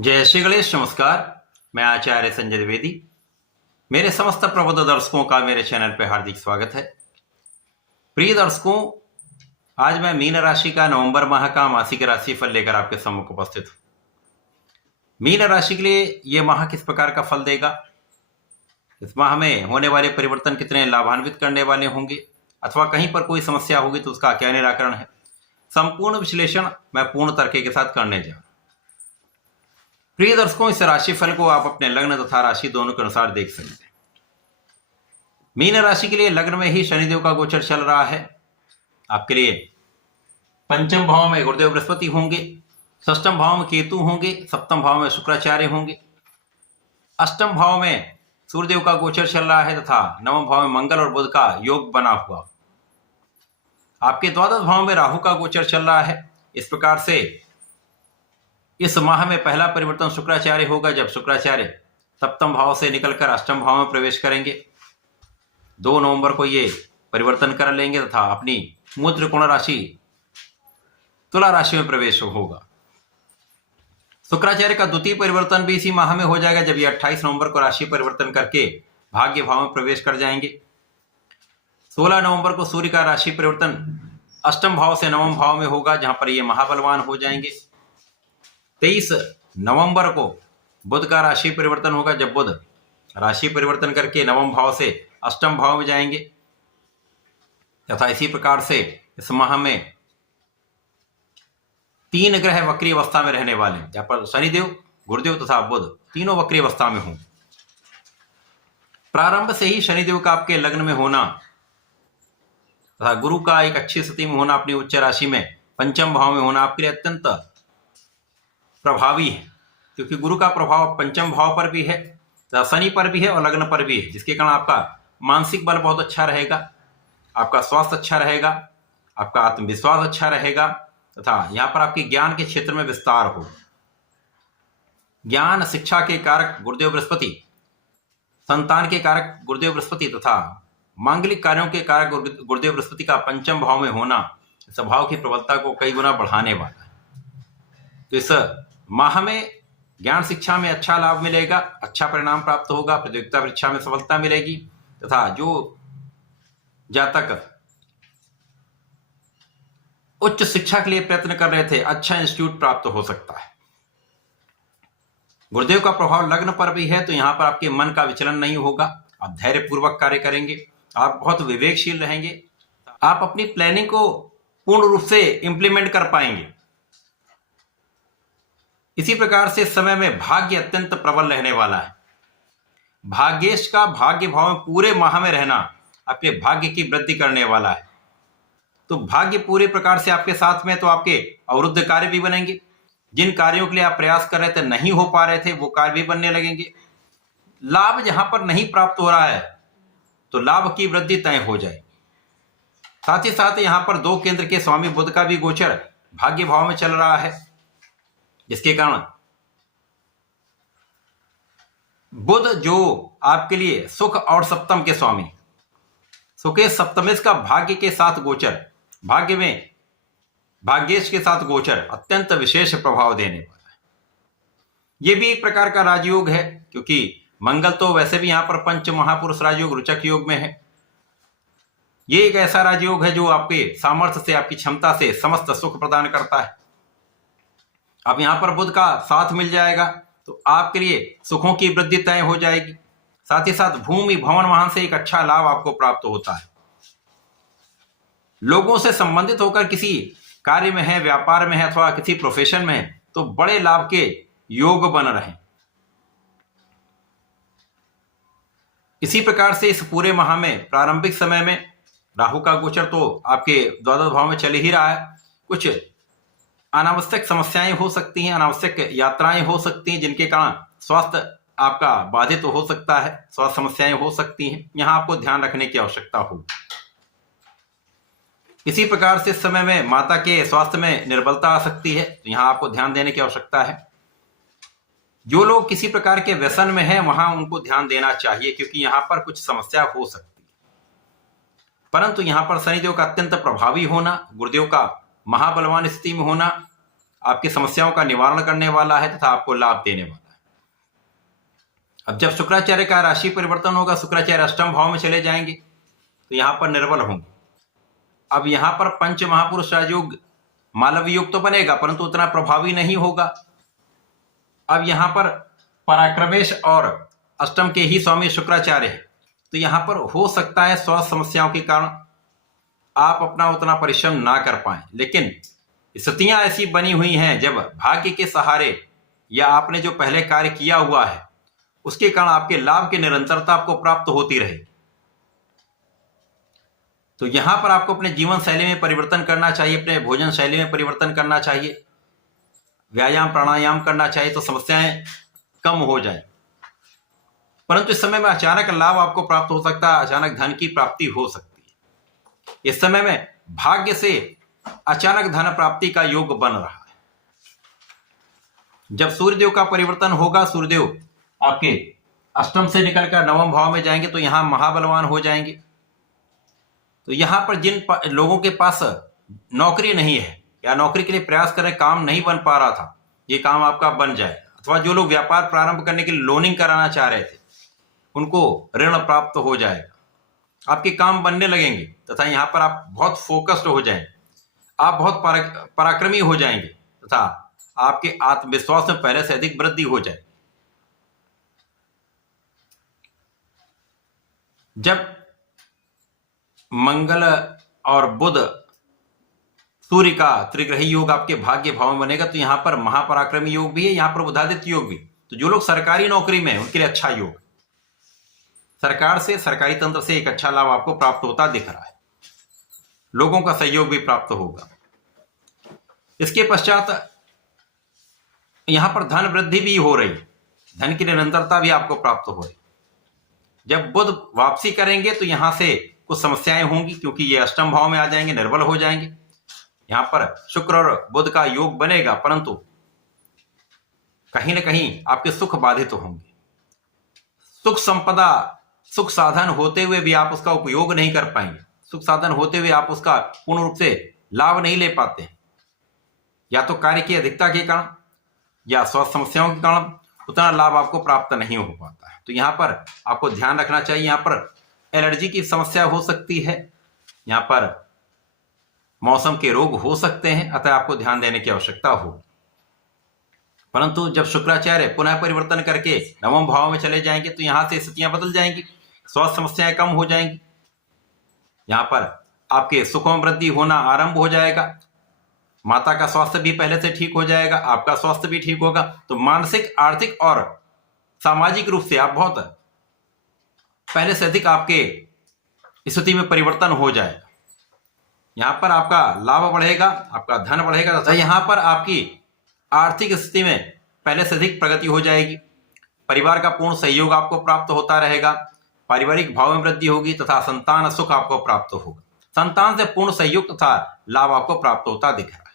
जय श्री गणेश। नमस्कार, मैं आचार्य संजय द्विवेदी। मेरे समस्त प्रबुद्ध दर्शकों का मेरे चैनल पर हार्दिक स्वागत है। प्रिय दर्शकों, आज मैं मीन राशि का नवंबर माह का मासिक राशिफल लेकर आपके सम्मुख उपस्थित हूं। मीन राशि के लिए यह माह किस प्रकार का फल देगा, इस माह में होने वाले परिवर्तन कितने लाभान्वित करने वाले होंगे, अथवा कहीं पर कोई समस्या होगी तो उसका क्या निराकरण है, संपूर्ण विश्लेषण मैं पूर्ण तर्क के साथ करने जा रहा हूं। प्रिय दर्शकों, इस राशिफल को आप अपने लग्न तथा राशि दोनों के अनुसार देख सकते हैं। मीन राशि के लिए लग्न में ही शनिदेव का गोचर चल रहा है। आपके लिए पंचम भाव में गुरुदेव बृहस्पति होंगे, षष्ठम भाव में केतु होंगे, सप्तम भाव में शुक्राचार्य होंगे, अष्टम भाव में सूर्यदेव का गोचर चल रहा है तथा नवम भाव में मंगल और बुध का योग बना हुआ। आपके द्वादश भाव में राहु का गोचर चल रहा है। इस प्रकार से इस माह में पहला परिवर्तन शुक्राचार्य होगा, जब शुक्राचार्य सप्तम भाव से निकलकर अष्टम भाव में प्रवेश करेंगे। 2 नवंबर को ये परिवर्तन कर लेंगे तथा अपनी मूल त्रिकोण राशि तुला राशि में प्रवेश होगा। शुक्राचार्य का द्वितीय परिवर्तन भी इसी माह में हो जाएगा, जब ये 28 नवंबर को राशि परिवर्तन करके भाग्य भाव में प्रवेश कर जाएंगे। 16 नवंबर को सूर्य का राशि परिवर्तन अष्टम भाव से नवम भाव में होगा, जहां पर ये महाबलवान हो जाएंगे। 23 नवंबर को बुध का राशि परिवर्तन होगा, जब बुध राशि परिवर्तन करके नवम भाव से अष्टम भाव में जाएंगे। तथा इसी प्रकार से इस माह में 3 ग्रह वक्री अवस्था में रहने वाले हैं, जहां पर शनिदेव, गुरुदेव तथा बुध तीनों वक्री अवस्था में हों। प्रारंभ से ही शनिदेव का आपके लग्न में होना तथा गुरु का एक अच्छी स्थिति में होना, अपनी उच्च राशि में पंचम भाव में होना आपके लिए अत्यंत प्रभावी है, क्योंकि गुरु का प्रभाव पंचम भाव पर भी है, शनि पर भी है और लग्न पर भी है, जिसके कारण आपका मानसिक बल बहुत अच्छा रहेगा, आपका स्वास्थ्य अच्छा रहेगा, आपका आत्मविश्वास अच्छा रहेगा तथा यहाँ पर आपके ज्ञान के क्षेत्र में विस्तार हो। ज्ञान शिक्षा के कारक गुरुदेव बृहस्पति, संतान के कारक गुरुदेव बृहस्पति तथा मांगलिक कार्यों के कारक गुरुदेव बृहस्पति का पंचम भाव में होना स्वभाव की प्रबलता को कई गुना बढ़ाने वाला है। तो इस माह में ज्ञान शिक्षा में अच्छा लाभ मिलेगा, अच्छा परिणाम प्राप्त होगा, प्रतियोगिता परीक्षा में सफलता मिलेगी तथा जो जातक उच्च शिक्षा के लिए प्रयत्न कर रहे थे, अच्छा इंस्टीट्यूट प्राप्त हो सकता है। गुरुदेव का प्रभाव लग्न पर भी है, तो यहां पर आपके मन का विचलन नहीं होगा, आप धैर्य पूर्वक कार्य करेंगे, आप बहुत विवेकशील रहेंगे, आप अपनी प्लानिंग को पूर्ण रूप से इंप्लीमेंट कर पाएंगे। इसी प्रकार से इस समय में भाग्य अत्यंत प्रबल रहने वाला है। भाग्येश का भाग्य भाव में पूरे माह में रहना आपके भाग्य की वृद्धि करने वाला है। तो भाग्य पूरे प्रकार से आपके साथ में, तो आपके अवरुद्ध कार्य भी बनेंगे। जिन कार्यों के लिए आप प्रयास कर रहे थे, नहीं हो पा रहे थे, वो कार्य भी बनने लगेंगे। लाभ जहां पर नहीं प्राप्त हो रहा है तो लाभ की वृद्धि तय हो जाए। साथ ही साथ यहां पर 2 केंद्र के स्वामी बुध का भी गोचर भाग्य भाव में चल रहा है, जिसके कारण बुध जो आपके लिए सुख और सप्तम के स्वामी, सुखे सप्तमेश का भाग्य के साथ गोचर, भाग्य में भाग्येश के साथ गोचर अत्यंत विशेष प्रभाव देने वाला है। यह भी एक प्रकार का राजयोग है, क्योंकि मंगल तो वैसे भी यहां पर पंच महापुरुष राजयोग रुचक योग में है। यह एक ऐसा राजयोग है जो आपके सामर्थ्य से, आपकी क्षमता से समस्त सुख प्रदान करता है। अब यहां पर बुध का साथ मिल जाएगा तो आपके लिए सुखों की वृद्धि तय हो जाएगी। साथ ही साथ भूमि भवन वाहन से एक अच्छा लाभ आपको प्राप्त होता है। लोगों से संबंधित होकर किसी कार्य में है, व्यापार में है अथवा किसी प्रोफेशन में है, तो बड़े लाभ के योग बन रहे हैं। इसी प्रकार से इस पूरे माह में प्रारंभिक समय में राहु का गोचर तो आपके द्वादश भाव में चल ही रहा है। कुछ अनावश्यक समस्याएं हो सकती हैं, अनावश्यक यात्राएं हो सकती हैं, जिनके कारण स्वास्थ्य आपका बाधित हो सकता है, स्वास्थ्य समस्याएं हो सकती हैं। यहां आपको ध्यान रखने की आवश्यकता होगी। इसी प्रकार से इस समय में माता के स्वास्थ्य में निर्बलता आ सकती है, तो यहां आपको ध्यान देने की आवश्यकता है। जो लोग किसी प्रकार के व्यसन में हैं, वहां उनको ध्यान देना चाहिए, क्योंकि यहां पर कुछ समस्या हो सकती है। परंतु यहां पर शनिदेव का अत्यंत प्रभावी होना, गुरुदेव का महाबलवान स्थिति में होना आपकी समस्याओं का निवारण करने वाला है तथा आपको लाभ देने वाला है। अब जब शुक्राचार्य का राशि परिवर्तन होगा, शुक्राचार्य अष्टम भाव में चले जाएंगे तो यहां पर निर्बल होंगे। अब यहां पर पंच महापुरुष राजयोग मालव योग तो बनेगा परंतु उतना प्रभावी नहीं होगा। अब यहां पर पराक्रमेश और अष्टम के ही स्वामी शुक्राचार्य है, तो यहां पर हो सकता है स्वास्थ्य समस्याओं के कारण आप अपना उतना परिश्रम ना कर पाए, लेकिन स्थितियां ऐसी बनी हुई हैं जब भाग्य के सहारे या आपने जो पहले कार्य किया हुआ है उसके कारण आपके लाभ की निरंतरता आपको प्राप्त होती रहेगी। तो यहां पर आपको अपने जीवन शैली में परिवर्तन करना चाहिए, अपने भोजन शैली में परिवर्तन करना चाहिए, व्यायाम प्राणायाम करना चाहिए तो समस्याएं कम हो जाए। परंतु इस समय में अचानक लाभ आपको प्राप्त हो सकता है, अचानक धन की प्राप्ति हो सकती है। इस समय में भाग्य से अचानक धन प्राप्ति का योग बन रहा है। जब सूर्यदेव का परिवर्तन होगा, सूर्यदेव आपके अष्टम से निकलकर नवम भाव में जाएंगे तो यहां महाबलवान हो जाएंगे। तो यहां पर जिन लोगों के पास नौकरी नहीं है या नौकरी के लिए प्रयास कर रहे, काम नहीं बन पा रहा था, ये काम आपका बन जाए। अथवा जो लोग व्यापार प्रारंभ करने के लिए लोनिंग कराना चाह रहे थे उनको ऋण प्राप्त हो जाएगा, आपके काम बनने लगेंगे तथा यहां पर आप बहुत फोकस्ड हो जाएंगे, आप बहुत पराक्रमी हो जाएंगे तथा आपके आत्मविश्वास में पहले से अधिक वृद्धि हो जाए। जब मंगल और बुध सूर्य का त्रिग्रही योग आपके भाग्य भाव में बनेगा तो यहां पर महापराक्रमी योग भी है, यहां पर बुधादित्य योग भी। तो जो लोग सरकारी नौकरी में हैं उनके लिए अच्छा योग, सरकार से, सरकारी तंत्र से एक अच्छा लाभ आपको प्राप्त होता दिख रहा है, लोगों का सहयोग भी प्राप्त होगा। इसके पश्चात यहां पर धन वृद्धि भी हो रही, धन की निरंतरता भी आपको प्राप्त हो रही। जब बुध वापसी करेंगे तो यहां से कुछ समस्याएं होंगी क्योंकि ये अष्टम भाव में आ जाएंगे, निर्बल हो जाएंगे। यहां पर शुक्र और बुध का योग बनेगा परंतु कहीं ना कहीं आपके सुख बाधित होंगे। सुख संपदा, सुख साधन होते हुए भी आप उसका उपयोग नहीं कर पाएंगे, सुख साधन होते हुए आप उसका पूर्ण रूप से लाभ नहीं ले पाते, या तो कार्य की अधिकता के कारण या स्वास्थ्य समस्याओं के कारण उतना लाभ आपको प्राप्त नहीं हो पाता है। तो यहां पर आपको ध्यान रखना चाहिए। यहां पर एलर्जी की समस्या हो सकती है, यहां पर मौसम के रोग हो सकते हैं, अतः आपको ध्यान देने की आवश्यकता हो। परंतु जब शुक्राचार्य पुनः परिवर्तन करके नवम भाव में चले जाएंगे तो यहां से स्थितियां बदल जाएंगी, स्वास्थ्य समस्याएं कम हो जाएंगी, यहां पर आपके सुखों में वृद्धि होना आरंभ हो जाएगा, माता का स्वास्थ्य भी पहले से ठीक हो जाएगा, आपका स्वास्थ्य भी ठीक होगा। तो मानसिक, आर्थिक और सामाजिक रूप से आप बहुत पहले से अधिक आपके स्थिति में परिवर्तन हो जाएगा। यहां पर आपका लाभ बढ़ेगा, आपका धन बढ़ेगा तथा यहां पर आपकी आर्थिक स्थिति में पहले से अधिक प्रगति हो जाएगी। परिवार का पूर्ण सहयोग आपको प्राप्त होता रहेगा, पारिवारिक भाव में वृद्धि होगी तथा संतान सुख आपको प्राप्त होगा। संतान से पूर्ण सहयोग तथा लाभ आपको प्राप्त होता दिख रहा है।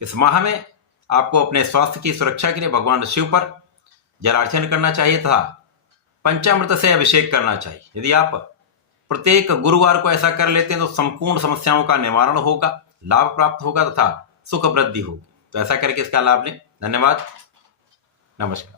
इस माह में आपको अपने स्वास्थ्य की सुरक्षा के लिए भगवान शिव पर जलार्चन करना चाहिए तथा पंचामृत से अभिषेक करना चाहिए। यदि आप प्रत्येक गुरुवार को ऐसा कर लेते हैं तो संपूर्ण समस्याओं का निवारण होगा, लाभ प्राप्त होगा तथा सुख वृद्धि होगी। तो ऐसा करके इसका लाभ लें। धन्यवाद, नमस्कार।